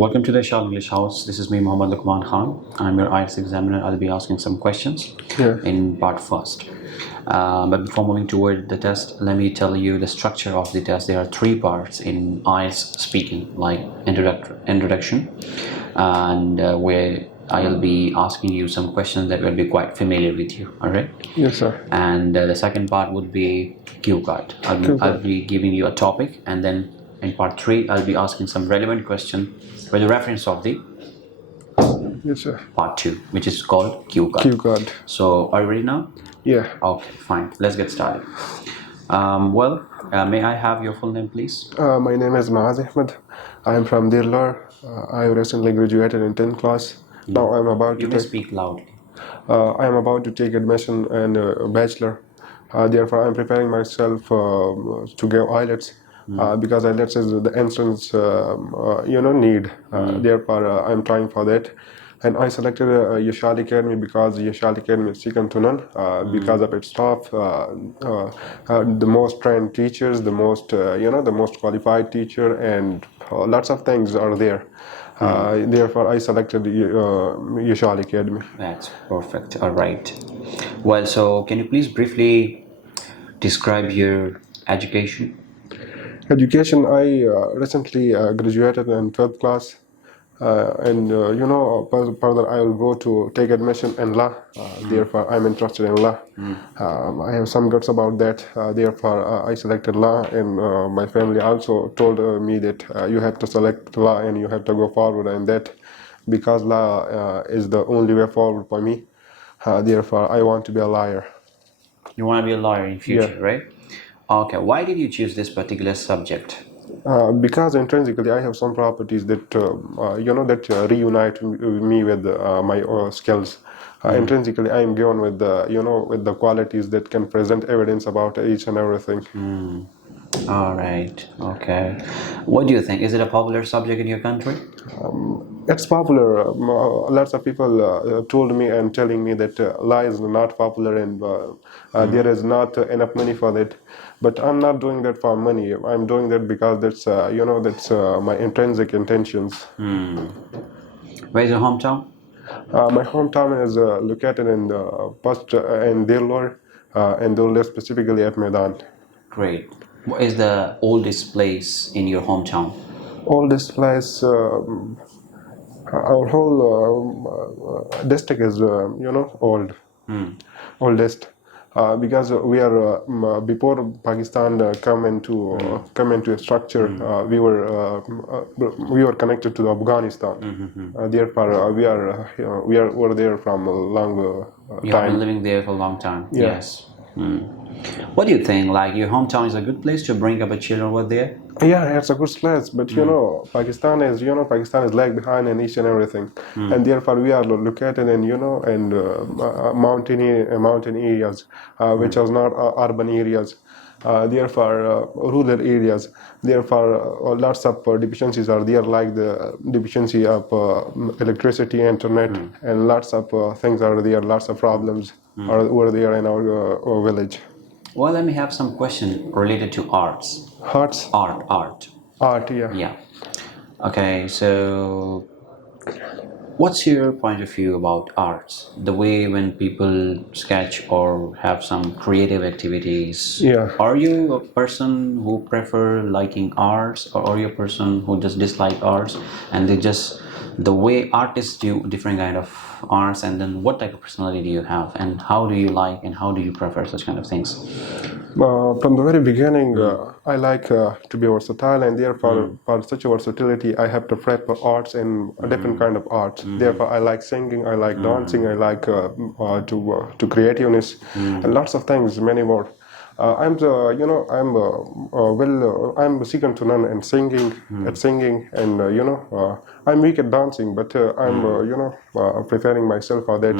Welcome to the Yashal English House. This is me, Mohammad Lukman Khan. I'm your IELTS examiner. I'll be asking some questions in part first. But before moving toward the test, let me tell you the structure of the test. There are three parts in IELTS speaking, like introduction, and where I'll be asking you some questions that will be quite familiar with you. All right? Yes, sir. And the second part would be cue card. I'll be giving you a topic, and then in part 3, I'll be asking some relevant question with the reference of the Yes, sir. part 2, which is called cue card. Cue card. So, are you ready now? Yeah. Okay, fine. Let's get started. May I have your full name, please? My name is Maaz Ahmed. I am from Dirlar. I recently graduated in 10th class. Now I'm about You to may take. speak loudly. I am about to take admission and bachelor. Therefore, I'm preparing myself to give IELTS. Because IELTS is the entrance, need. Therefore, I'm trying for that. And I selected Yashal Academy because Yashal Academy is second to none. Because of its staff, the most trained teachers, the most qualified teacher, and lots of things are there. Therefore, I selected Yashal Academy. That's perfect. All right. Well, so can you please briefly describe your education? Education, I recently graduated in 12th class. Further I will go to take admission in law. Therefore, I'm interested in law. I have some guts about that. Therefore, I selected law, and my family also told me that you have to select law and you have to go forward in that, because law is the only way forward for me. Therefore, I want to be a lawyer. You want to be a lawyer in future, right? Okay. Why did you choose this particular subject? Because intrinsically I have some properties that reunite me with my skills. Intrinsically, I am given with the qualities that can present evidence about each and everything. All right. Okay. What do you think? Is it a popular subject in your country? It's popular. Lots of people told me and telling me that law is not popular and there is not enough money for that. But I'm not doing that for money. I'm doing that because that's my intrinsic intentions. Where's your hometown? My hometown is located in Dirlar, and Dirlar specifically at Medan. Great. What is the oldest place in your hometown? Oldest place, our whole district is old, oldest. Because we are before Pakistan come into a structure, we were connected to Afghanistan. Therefore, we were there from a long You have been time. living there for a long time. Yeah. Yes. What do you think? Like your hometown is a good place to bring up a child over there? Yeah, it's a good place, but Pakistan is lag behind in each and everything, and therefore we are located in mountain areas, which are not urban areas. Therefore, rural areas. Therefore, lots of deficiencies are there, like the deficiency of electricity, internet, and lots of things are there. Lots of problems are over there in our village. Well, let me have some question related to arts. Arts, Art. yeah. Yeah. Okay, so what's your point of view about arts? The way when people sketch or have some creative activities. Yeah. Are you a person who prefer liking arts, or are you a person who just dislike arts and the way artists do different kind of arts, and then what type of personality do you have, and how do you like and how do you prefer such kind of things? From the very beginning, I like to be versatile, and therefore, for such a versatility, I have to prefer arts and a different kind of arts. Therefore, I like singing, I like dancing, I like to creativeness, and lots of things, many more. I'm second to none in singing, and I'm weak at dancing, but I'm preparing myself for that.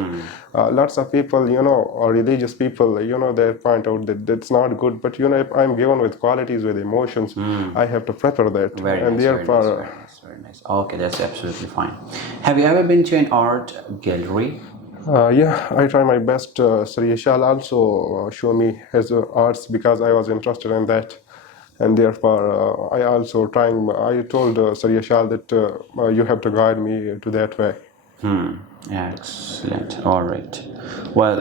Lots of people, or religious people, they point out that that's not good, but if I'm given with qualities, with emotions, I have to prefer that, and therefore. Very nice. Okay, that's absolutely fine. Have you ever been to an art gallery? Yeah, I try my best. Sir Yashal also show me his arts because I was interested in that. and therefore I also trying. I told Sir Yashal that you have to guide me to that way. Excellent. All right. Well,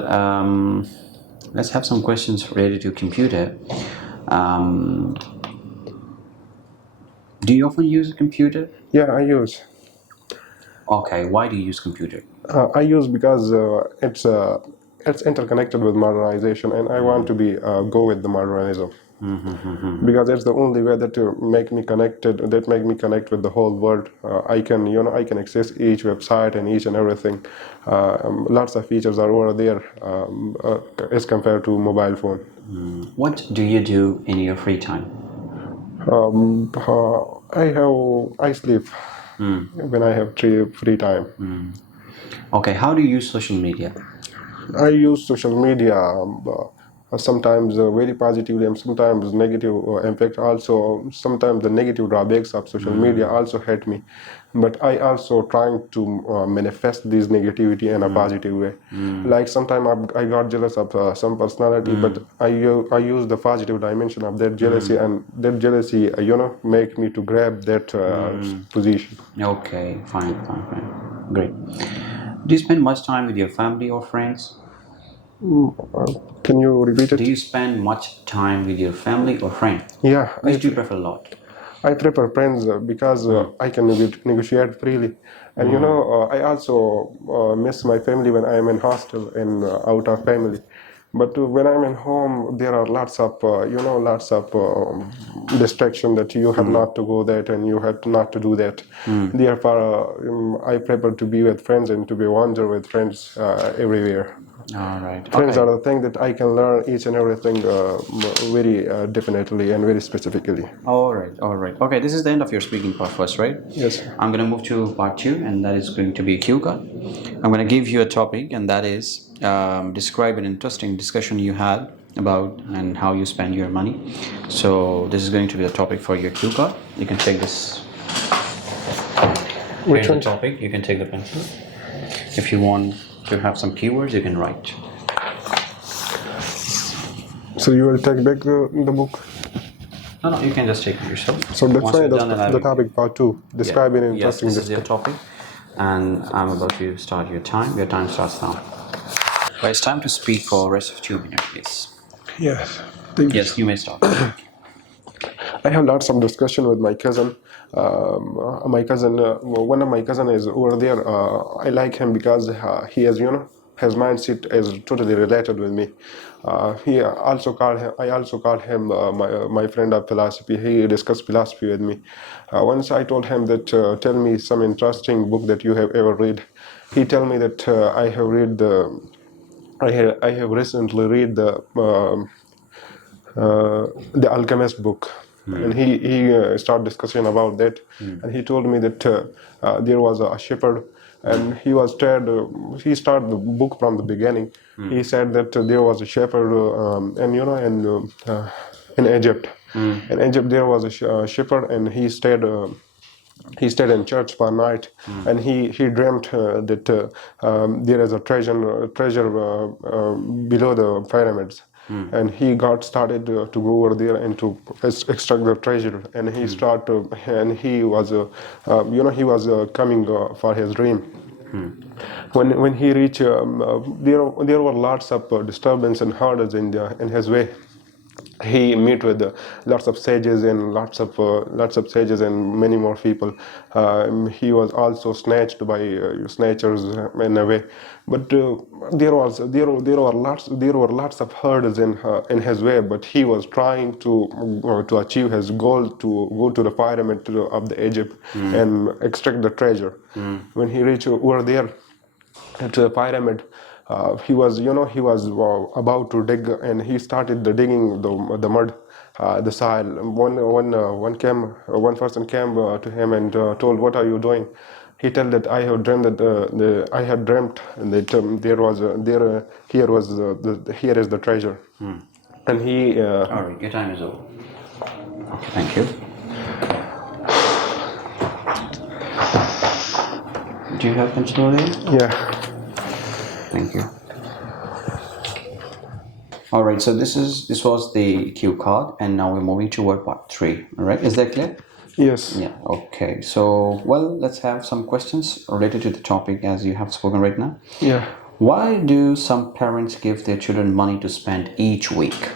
let's have some questions related to computer. Um, do you often use a computer? Yeah, I use. Okay. Why do you use computer? I use because it's interconnected with modernization, and I want to be go with the modernism. Because it's the only way that to make me connected, that make me connect with the whole world. I can, I can access each website and each and everything. Lots of features are over there as compared to mobile phone. What do you do in your free time? I sleep when I have free time. Okay. How do you use social media? I use social media sometimes very positively and sometimes negative impact. Also, sometimes the negative drawbacks of social media also hurt me. But I also trying to manifest this negativity in a positive way. Like sometimes I got jealous of some personality, but I use the positive dimension of that jealousy, and that jealousy, make me to grab that position. Okay. Fine. Great. Do you spend much time with your family or friends? Can you repeat Do it? you spend much time with your family or friends? Yeah, Which do you prefer a lot? I prefer friends because I can negotiate freely, and I also miss my family when I am in hostel and out of family. But when I'm in home, there are lots of lots of distraction that you have not to go that and you have not to do that. Therefore, I prefer to be with friends and to be wander with friends everywhere. All right. Friends Okay. are the thing that I can learn each and everything very definitely and very specifically. All right. All right. Okay. This is the end of your speaking part first, right? Yes. I'm going to move to part two, and that is going to be cue card. I'm going to give you a topic, and that is describe an interesting discussion you had about and how you spend your money. So this is going to be the topic for your cue card. You can take this. Which Here's one? the topic. You can take the pencil. If you want to have some keywords, you can write. So you will take back the book. No, you can just take it yourself. So that's Once why you're done, then I the will- topic part two. Describe an Yes, interesting this is your discussion. topic, and I'm about to start your time. Your time starts now. But it's time to speak for the rest of 2 minutes, please. Yes. Thank you. Yes, you may start. I have lots of discussion with my cousin. One of my cousin is over there. I like him because he has, his mindset is totally related with me. He also called him. I also called him my friend of philosophy. He discussed philosophy with me. Once I told him that tell me some interesting book that you have ever read. He told me that I have read the. I have recently read the Alchemist book, and he started discussing about that, and he told me that there was a shepherd, and he was tired. He started the book from the beginning. He said that there was a shepherd, and in Egypt, in Egypt there was a shepherd, and he stayed. He stayed in church for a night, and he dreamt that there is a treasure below the pyramids, and he got started to go over there and to extract the treasure, and he started and he was he was coming for his dream. When he reached there were lots of disturbance and hurdles in his way. He met with lots of sages and lots of sages and many more people. He was also snatched by snatchers in a way, but there were lots of hurdles in his way. But he was trying to achieve his goal to go to the pyramid of the Egypt and extract the treasure. When he reached over there to the pyramid, he was about to dig, and he started digging the mud, the soil. One person came to him and told, "What are you doing?" He told that I have dreamed that I had dreamt that there was here is the treasure, and he. All right, your time is over. Okay, thank you. Do you have pencil there? Yeah. Thank you. All right, so this was the cue card, and now we're moving toward part 3. All right, is that clear? Yes. Yeah. Okay. So, well, let's have some questions related to the topic as you have spoken right now. Yeah. Why do some parents give their children money to spend each week?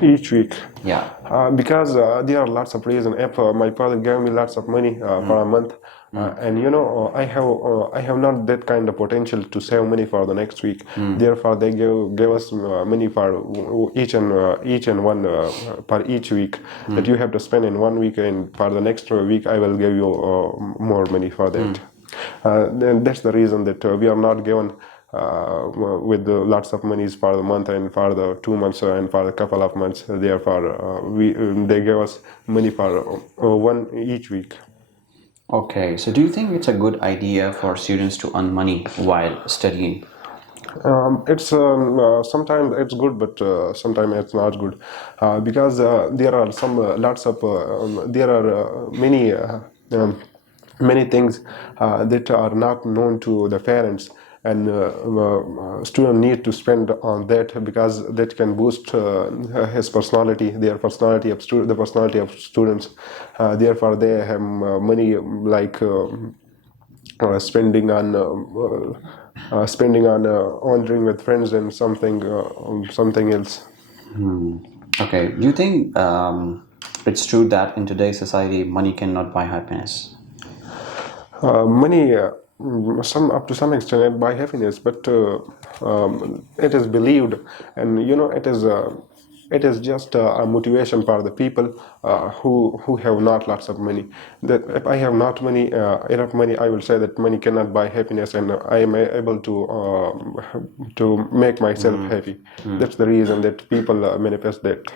Each week. Yeah. Because there are lots of reasons. If my father gave me lots of money for a month, and I have not that kind of potential to save money for the next week. Therefore, they gave us money for each and one per each week that you have to spend in 1 week, and for the next week I will give you more money for that. Then that's the reason that we are not given with lots of monies for the month and for the 2 months and for a couple of months. Therefore, they gave us money for one each week. Okay. So, do you think it's a good idea for students to earn money while studying? It's sometimes it's good, but sometimes it's not good because there are some lots of there are many things that are not known to the parents, and student need to spend on that because that can boost his personality, their personality of the personality of students. Therefore, they have money like spending on wandering with friends and something else. Okay. Do you think it's true that in today's society, money cannot buy happiness? Money, some up to some extent, it buy happiness, but it is believed, and it is just a motivation for the people who have not lots of money. That if I have not enough money, I will say that money cannot buy happiness, and I am able to make myself happy. That's the reason that people manifest that.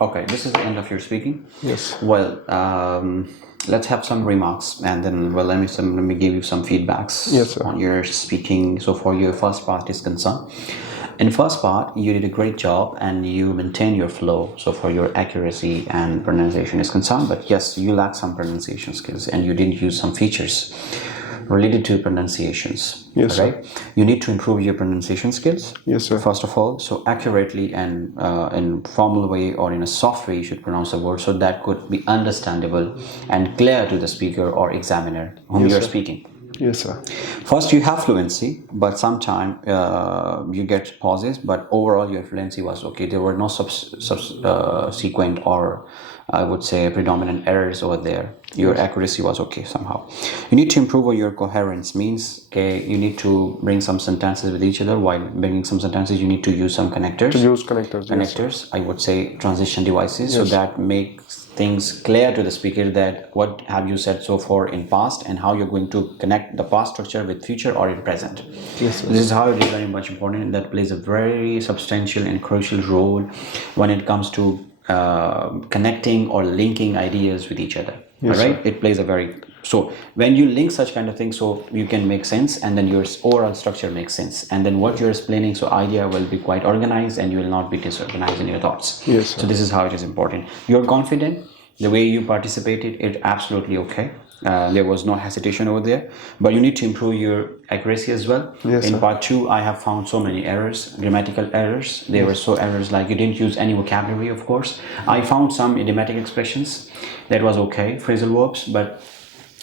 Okay, this is the end of your speaking. Yes. Well, let's have some remarks, and then let me give you some feedbacks Yes, sir. on your speaking. So, for your first part is concerned. In first part, you did a great job and you maintain your flow. So, for your accuracy and pronunciation is concerned, but yes, you lack some pronunciation skills and you didn't use some features related to pronunciations. Yes, sir. Right? You need to improve your pronunciation skills. Yes, sir. First of all, so accurately and in formal way or in a soft way, you should pronounce the word so that could be understandable and clear to the speaker or examiner whom Yes, you are sir. speaking. Yes, sir. First, you have fluency, but sometimes you get pauses. But overall, your fluency was okay. There were no subsequent or I would say predominant errors over there. Your accuracy was okay somehow. You need to improve on your coherence. Means okay, you need to bring some sentences with each other. While bringing some sentences, you need to use some connectors. To use connectors. Yes, sir. Connectors, I would say transition devices, so that makes things clear to the speaker that what have you said so far in past and how you're going to connect the past structure with future or in present. Yes, sir. This is how it is very much important. That plays a very substantial and crucial role when it comes to connecting or linking ideas with each other. Yes, all right, sir. it plays a very so when you link such kind of things, so you can make sense, and then your overall structure makes sense, and then what you're explaining, so idea will be quite organized and you will not be disorganized in your thoughts. Yes, sir. So this is how it is important. You're confident, the way you participated, it's absolutely okay. There was no hesitation over there, but you need to improve your accuracy as well. Yes, in sir. part 2, I have found so many errors, grammatical errors. There were so errors like you didn't use any vocabulary, of course. I found some idiomatic expressions that was okay, phrasal verbs, but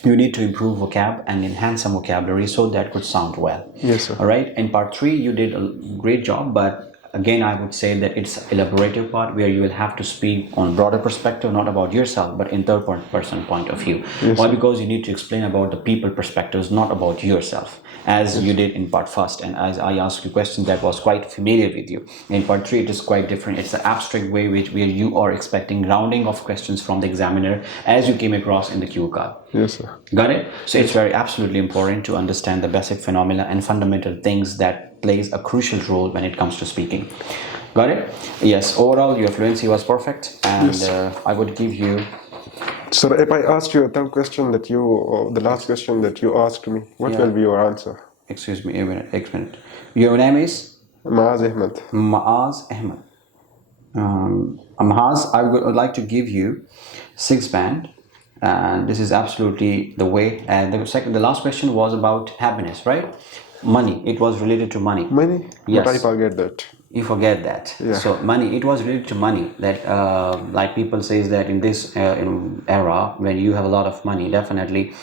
you need to improve vocab and enhance some vocabulary so that could sound well. Yes, sir. All right. In part 3, you did a great job, but again, I would say that it's elaborative part where you will have to speak on broader perspective, not about yourself, but in third person point of view. Yes, Why? sir. Because you need to explain about the people perspectives, not about yourself, as you did in part first. And as I asked you questions that was quite familiar with you. In part 3, it is quite different. It's the abstract way where you are expecting rounding of questions from the examiner as you came across in the cue card. Yes, sir. Got it? So it's very absolutely important to understand the basic phenomena and fundamental things that plays a crucial role when it comes to speaking. Got it? Yes, overall your fluency was perfect, and I would give you... So if I asked you a third question that the last question that you asked me, what will be your answer? Excuse me, a minute. Your name is? Maaz Ahmed. Maaz Ahmed. Maaz, I would like to give you 6 band, and this is absolutely the way. And the last question was about happiness, right? Money. It was related to money. Money? Yes. But I forget that. you forget that. Yeah. So money, it was related to money, that like people says that in this era when you have a lot of money, definitely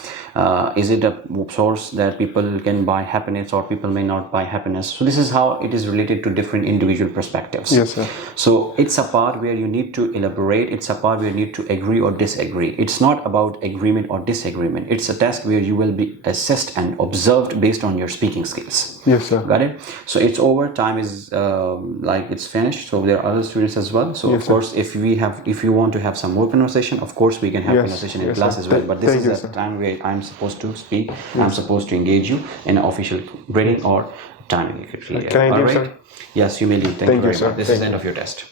is it a source that people can buy happiness or people may not buy happiness. So this is how it is related to different individual perspectives. Yes, sir. So it's a part where you need to elaborate, it's a part where you need to agree or disagree. It's not about agreement or disagreement. It's a test where you will be assessed and observed based on your speaking skills. Yes, sir. Got it? So it's over, time is like it's finished. So there are other students as well. So Yes, of course, if you want to have some more conversation, of course we can have Yes, conversation in yes, class sir. as well. But this Thank is you, the sir. time where I'm supposed to speak. I'm supposed to engage you in an official grading or timing. Can I All leave, right? sir? Yes, you may leave. Thank you Thank you, very sir. much. This is Thank the you. end of your test.